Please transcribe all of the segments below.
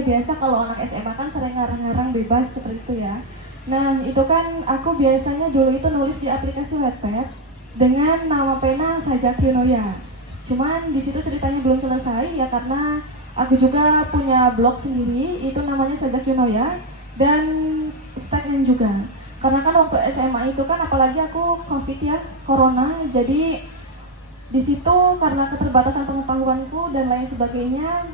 ya biasa kalau anak SMA kan sering ngarang-ngarang bebas seperti itu ya. Nah itu kan aku biasanya dulu itu nulis di aplikasi Wattpad dengan nama pena Sajak Yunoya. Cuman di situ ceritanya belum selesai ya karena aku juga punya blog sendiri itu namanya Sajak Yunoya dan stagnan juga. Karena kan waktu SMA itu kan apalagi aku COVID ya, corona, jadi di situ karena keterbatasan pengetahuanku dan lain sebagainya,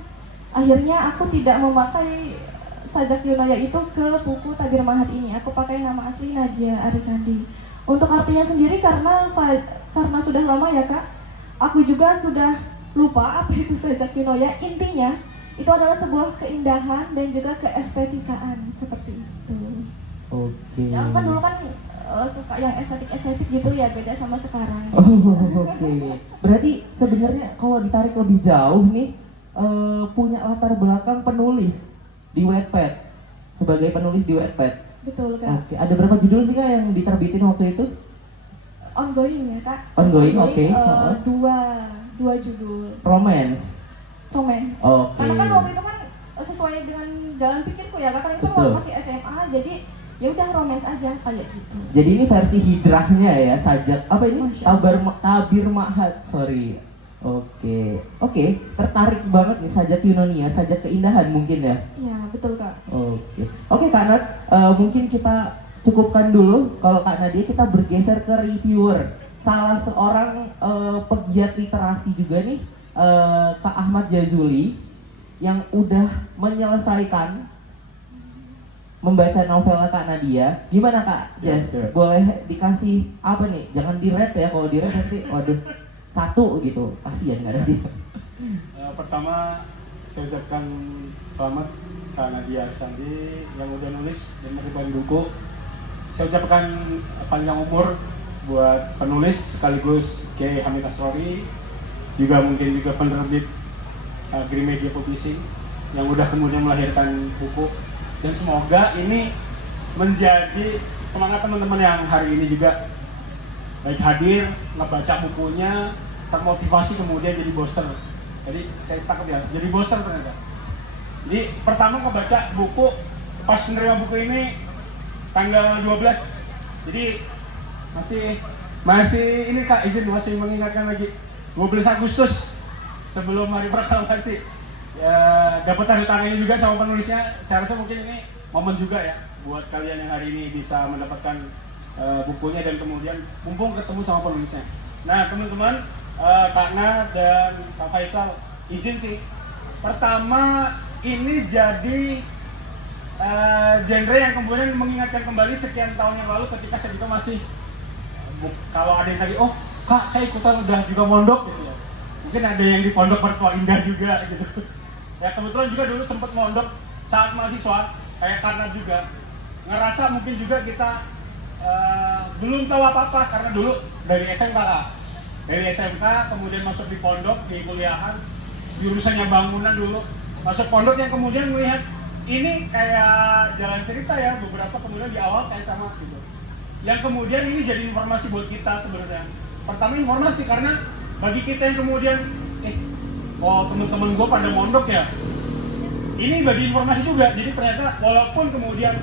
akhirnya aku tidak memakai Sajak Yunoya itu ke buku Tabir Mahat ini. Aku pakai nama asli Nadia Arisandi. Untuk artinya sendiri karena sudah lama ya Kak, aku juga sudah lupa apa itu Sajak Yunoya. Intinya itu adalah sebuah keindahan dan juga keestetikaan seperti itu. Oke. Ya aku kan dulu kan suka yang estetik gitu ya, beda sama sekarang. Oke. Berarti sebenarnya kalau ditarik lebih jauh nih, punya latar belakang penulis di Wattpad, sebagai penulis di Wattpad. Betul Kak. Oke. Ada berapa judul sih Kak yang diterbitin waktu itu? Ongoing ya Kak. Ongoing, oke. Dua judul. Romance. Oke. Karena kan waktu itu kan sesuai dengan jalan pikirku ya Kak, karena itu Betul. masih SMA, jadi ya udah romance aja kayak gitu. Jadi ini versi hijrahnya ya, Sajak apa ini? Masya Allah. Tabir Mahat, sorry. Oke, tertarik banget nih Sajak Yunonia, Sajak keindahan mungkin ya. Iya betul Kak. Oke Kak Nat, mungkin kita cukupkan dulu. Kalau Kak Nadia kita bergeser ke reviewer, salah seorang pegiat literasi juga nih, Kak Ahmad Jazuli yang udah menyelesaikan membaca novelnya Kak Nadia. Gimana Kak? Yes, Yes, boleh dikasih apa nih? Jangan di-rate ya, kalau di-rate nanti waduh 1 gitu, kasihan nggak ada dia. Pertama, saya ucapkan selamat Kak Nadia Arisandi yang udah nulis dan menerbitkan buku. Saya ucapkan panjang umur buat penulis sekaligus Kiai Hamid Asrori, juga mungkin juga penerbit Grimedia Publishing yang udah kemudian melahirkan buku. Dan semoga ini menjadi semangat teman-teman yang hari ini juga baik hadir, ngebaca bukunya, termotivasi kemudian jadi boster. Jadi saya takut ya, jadi boster ternyata. Jadi pertama ngebaca buku, pas menerima buku ini tanggal 12. Jadi masih ini Kak, izin masih mengingatkan lagi 12 Agustus sebelum hari proklamasi. Ya, dapat tanda tangan ini juga sama penulisnya. Saya rasa mungkin ini momen juga ya buat kalian yang hari ini bisa mendapatkan bukunya dan kemudian mumpung ketemu sama penulisnya. Nah teman-teman, Kak Na dan Kak Faisal, izin sih. Pertama ini jadi genre yang kemudian mengingatkan kembali sekian tahun yang lalu ketika saya juga masih kalau ada yang tadi, oh Kak saya ikutan udah juga mondok gitu ya. Mungkin ada yang di Pondok Mertua Indah juga gitu. Ya kebetulan juga dulu sempat mondok saat mahasiswa, kayak karena juga ngerasa mungkin juga kita belum tahu apa-apa karena dulu dari SMK kemudian masuk di pondok, di kuliahan, jurusannya bangunan dulu, masuk pondok yang kemudian melihat ini kayak jalan cerita ya, beberapa kemudian di awal kayak sama gitu. Yang kemudian ini jadi informasi buat kita sebenarnya. Pertama informasi karena bagi kita yang kemudian oh teman-teman gue pada mondok ya, ini bagi informasi juga. Jadi ternyata walaupun kemudian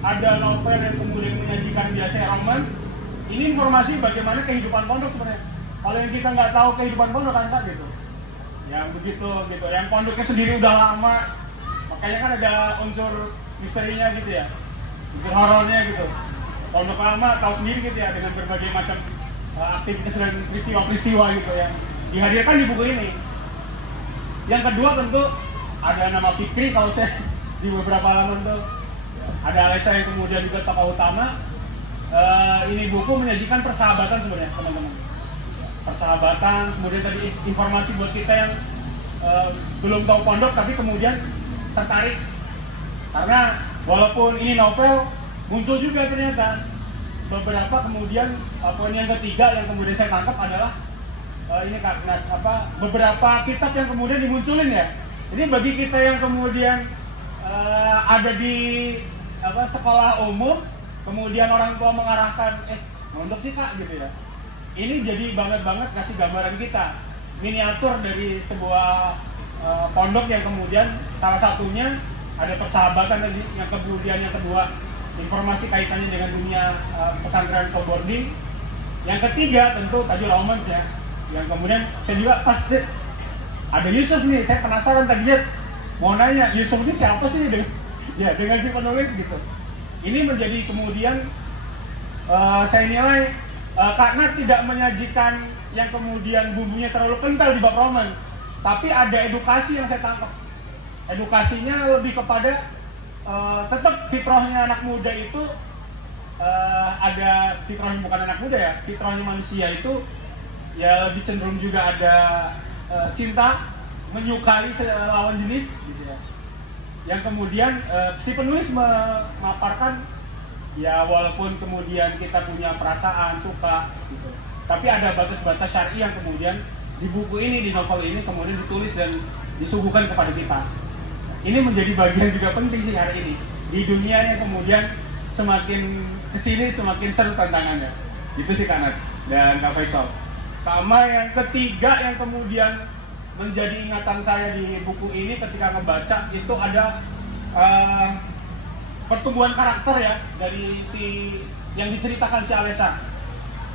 ada novel yang kemudian menyajikan biasanya romans, ini informasi bagaimana kehidupan pondok sebenarnya. Kalau yang kita nggak tahu kehidupan pondok kan Kak gitu, yang begitu gitu, yang pondoknya sendiri udah lama, makanya kan ada unsur misterinya gitu ya, unsur horornya gitu. Pondok lama tahu sendiri gitu ya, dengan berbagai macam aktivitas dan peristiwa-peristiwa gitu yang dihadirkan di buku ini. Yang kedua tentu ada nama Fikri, kalau saya di beberapa halaman tuh ada Alexa yang kemudian juga tokoh utama. Ini buku menyajikan persahabatan sebenarnya teman-teman. Persahabatan, kemudian tadi informasi buat kita yang belum tahu pondok tapi kemudian tertarik. Karena walaupun ini novel, muncul juga ternyata beberapa kemudian poin yang ketiga yang kemudian saya tangkap adalah ini beberapa kitab yang kemudian dimunculin ya. Ini bagi kita yang kemudian ada di sekolah umum, kemudian orang tua mengarahkan, mondok sih Kak gitu ya. Ini jadi banget kasih gambaran kita, miniatur dari sebuah pondok yang kemudian salah satunya ada persahabatan tadi, yang kemudian yang kedua informasi kaitannya dengan dunia pesantren atau boarding. Yang ketiga tentu tadi romance ya, yang kemudian saya juga pasti ada Yusuf nih, saya penasaran tadinya mau nanya Yusuf ini siapa sih dengan si penulis gitu. Ini menjadi kemudian saya nilai karena tidak menyajikan yang kemudian bumbunya terlalu kental di bab roman, tapi ada edukasi yang saya tangkap. Edukasinya lebih kepada tetap fitrahnya anak muda itu ada fitrahnya, bukan anak muda ya, fitrahnya manusia itu ya lebih cenderung juga ada cinta, menyukai lawan jenis gitu ya. Yang kemudian si penulis memaparkan ya walaupun kemudian kita punya perasaan suka gitu, tapi ada batas-batas syar'i yang kemudian di buku ini, di novel ini kemudian ditulis dan disuguhkan kepada kita. Ini menjadi bagian juga penting sih hari ini di dunia yang kemudian semakin kesini semakin seru tantangannya. Gitu sih Kak Nat dan Kak Faisal. Sama yang ketiga yang kemudian menjadi ingatan saya di buku ini ketika ngebaca itu ada pertumbuhan karakter ya dari si yang diceritakan si Alessa.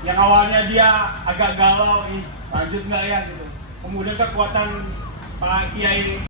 Yang awalnya dia agak galau, lanjut nggak ya gitu. Kemudian kekuatan Pak Kiai